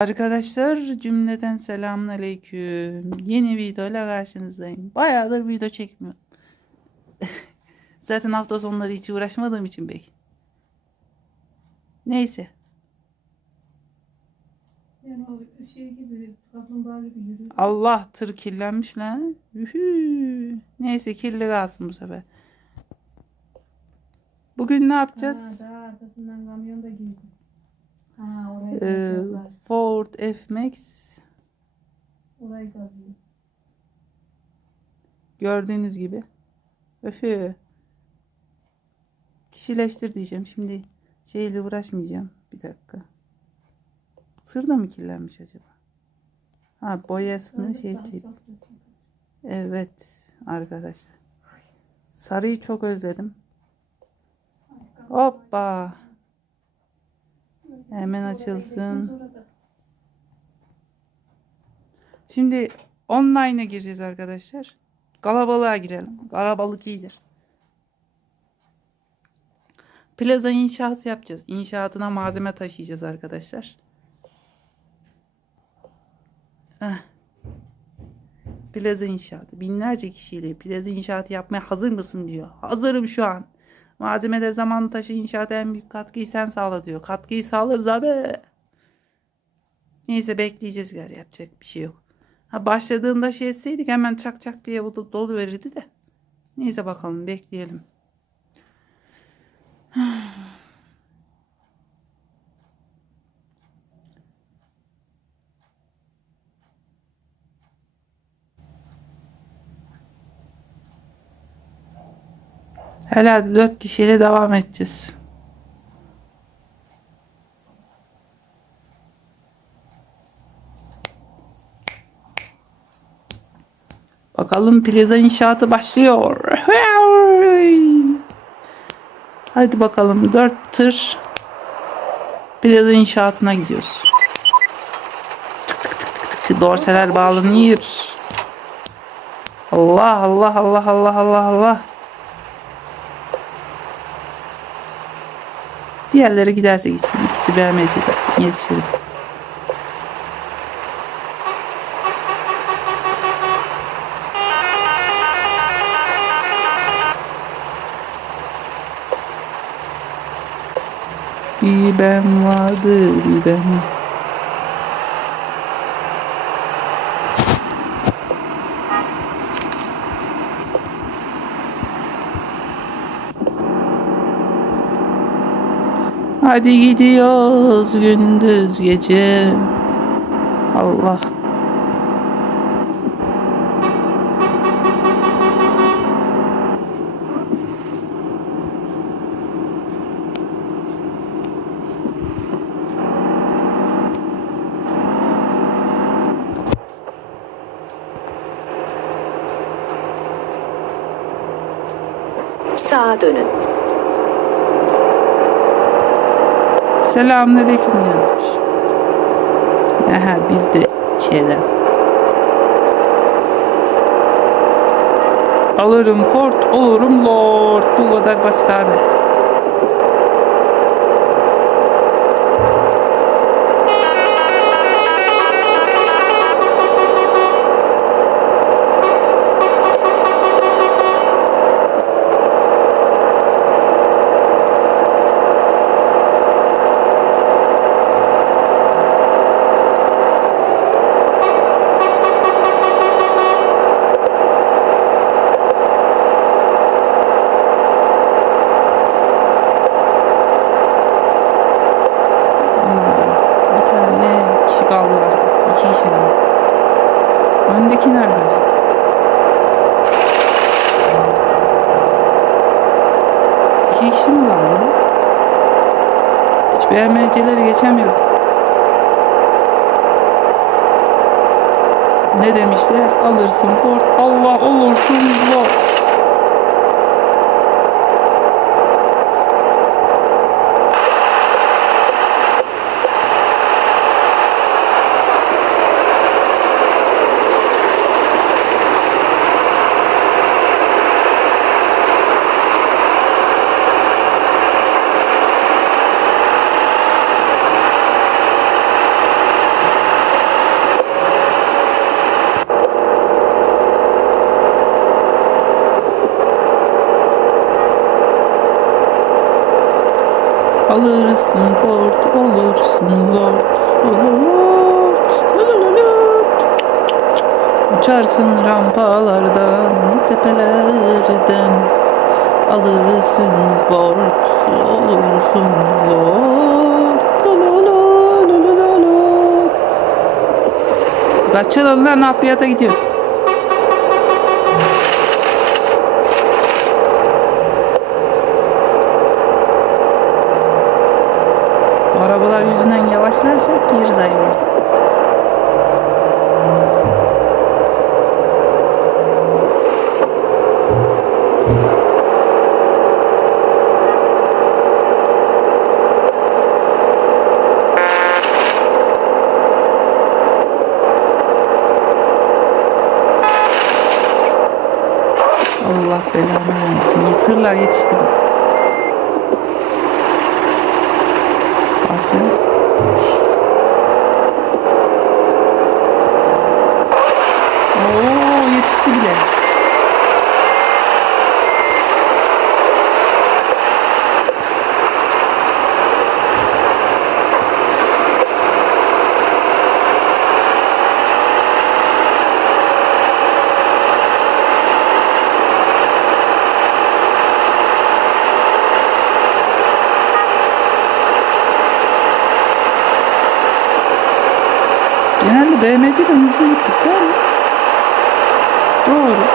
Arkadaşlar cümleten selamun aleyküm. Yeni videoyla karşınızdayım. Bayağıdır video çekmiyorum. Zaten hafta sonları hiç uğraşmadığım için bey. Neyse. Yani o şey gibi, kaplumbağa gibi yürüyor. Allah tır kirlenmiş lan. Ühü. Neyse kirli kalsın bu sefer. Bugün ne yapacağız? Ha, daha arkasından kamyon da girdi. Ha orayı Ee. Ford F-Max Orayı kazıyor. gördüğünüz gibi. Öfü. Kişileştir diyeceğim. Şimdi şeyle uğraşmayacağım. Bir dakika. Tır da mı kirlenmiş acaba? Ha boyasını şey çek. Evet arkadaşlar. Sarıyı çok özledim. Hoppa. Hemen açılsın. Şimdi online'a gireceğiz arkadaşlar. Kalabalığa girelim. Kalabalık iyidir. Plaza inşaatı yapacağız. İnşaatına malzeme taşıyacağız arkadaşlar. Heh. Plaza inşaatı. Binlerce kişiyle plaza inşaatı yapmaya hazır mısın diyor. Hazırım şu an. Malzemeler zamanı taşı inşaata en büyük katkıyı sen sağla diyor. Katkıyı sağlarız abi. Neyse bekleyeceğiz gari yapacak bir şey yok. Ha başladığında şey etseydik hemen çak çak diye dolu verirdi de. Neyse bakalım bekleyelim. Herhalde dört kişiyle devam edeceğiz. Bakalım plaza inşaatı başlıyor. Hadi bakalım dört tır plaza inşaatına gidiyoruz. Tık tık tık tık tık dorseler bağlanıyor. Allah Allah Allah Allah Allah Allah. Diğerleri giderse gitsin. İkisi beğenmeyecek zaten yetişirim. Bir ben vardı bir ben. Hadi gidiyoruz gündüz gece. Allah. Sağa dönün. Selamünaleyküm yazmış. Aha biz de şeyden. Alırım Ford, olurum Lord. Bu kadar basit abi. Hiç beğenmeyeceleri geçemiyor. Ne demişler? Alırsın Ford, Allah olursun Lord. Alırsın Ford olursun Lord Lord Uçarsın rampalardan tepelerden. Alırsın Ford olursun Lord Lord Lord Lord Kaç yıl oldu lan nafriyata gidiyorsun? Arabalar yüzünden yavaşlarsak yeriz ayvayı. Allah belanı vermesin. Yatırlar yetişti bile. Aslı. Oo yetişti bile. BMC'den hızlı gittik değil mi? Doğru.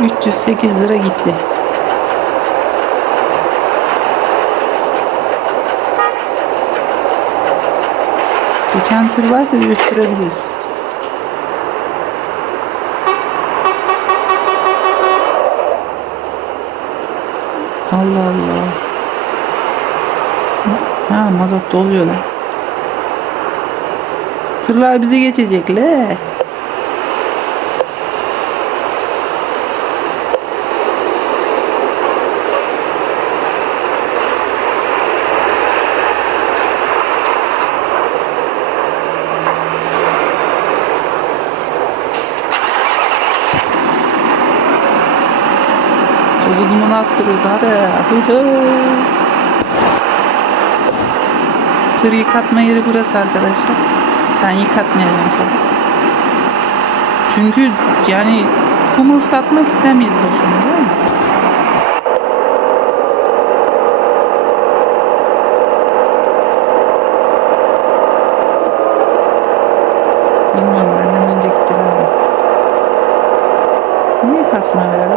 ...308 lira gitti. Geçen tır varsa götürebiliriz. Allah Allah. Ha mazot doluyor lan. Tırlar bizi geçecekler. Tozu duman attırırız hadi. Hı. Tır yıkatma yeri burası arkadaşlar. Ben yıkatmayacağım tabii. Çünkü yani kumu ıslatmak istemeyiz boşuna değil mi? Bilmiyorum benden önce gittiler mi? Niye kasma verdi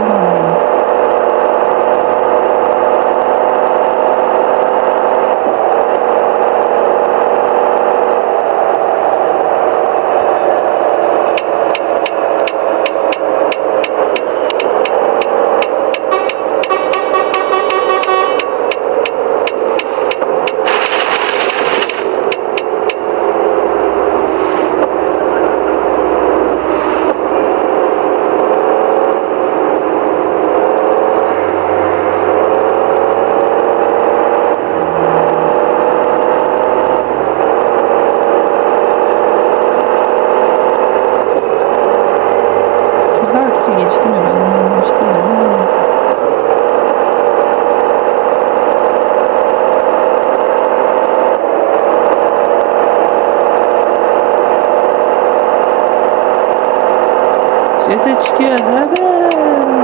bizi geçti mi ben onu anlamış değilim neyse. Jete çıkıyoruz abi.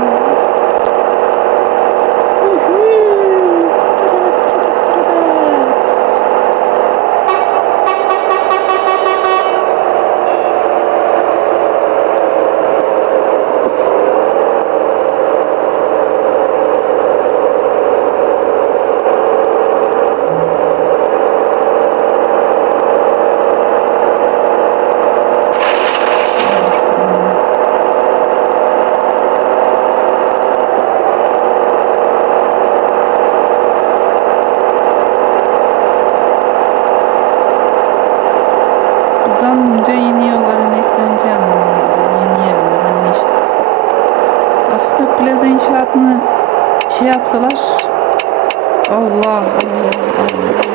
İnşaatını şey yapsalar Allah Allah Allah.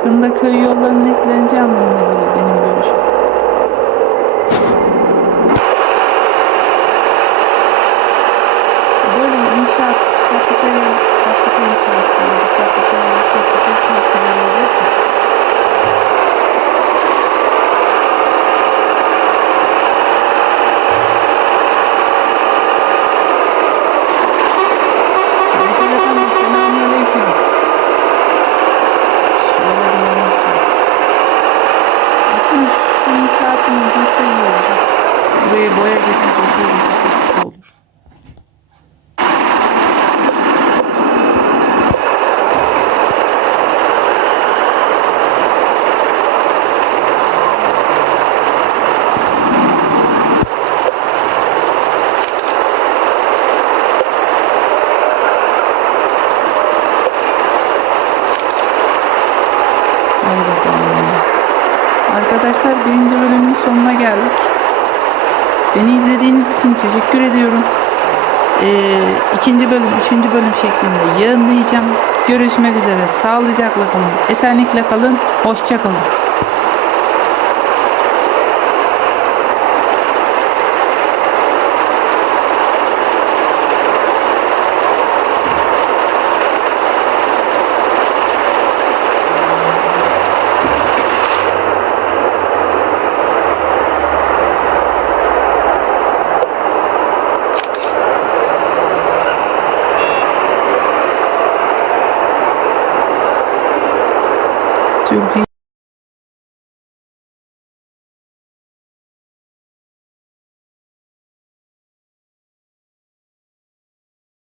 Yakında köy yollarının ekleneceği anlamına geliyor benim görüşüm. İzlediğiniz için teşekkür ediyorum. Ee, ikinci bölüm, üçüncü bölüm şeklinde yayınlayacağım. Görüşmek üzere. Sağlıcakla kalın. Esenlikle kalın. Hoşça kalın.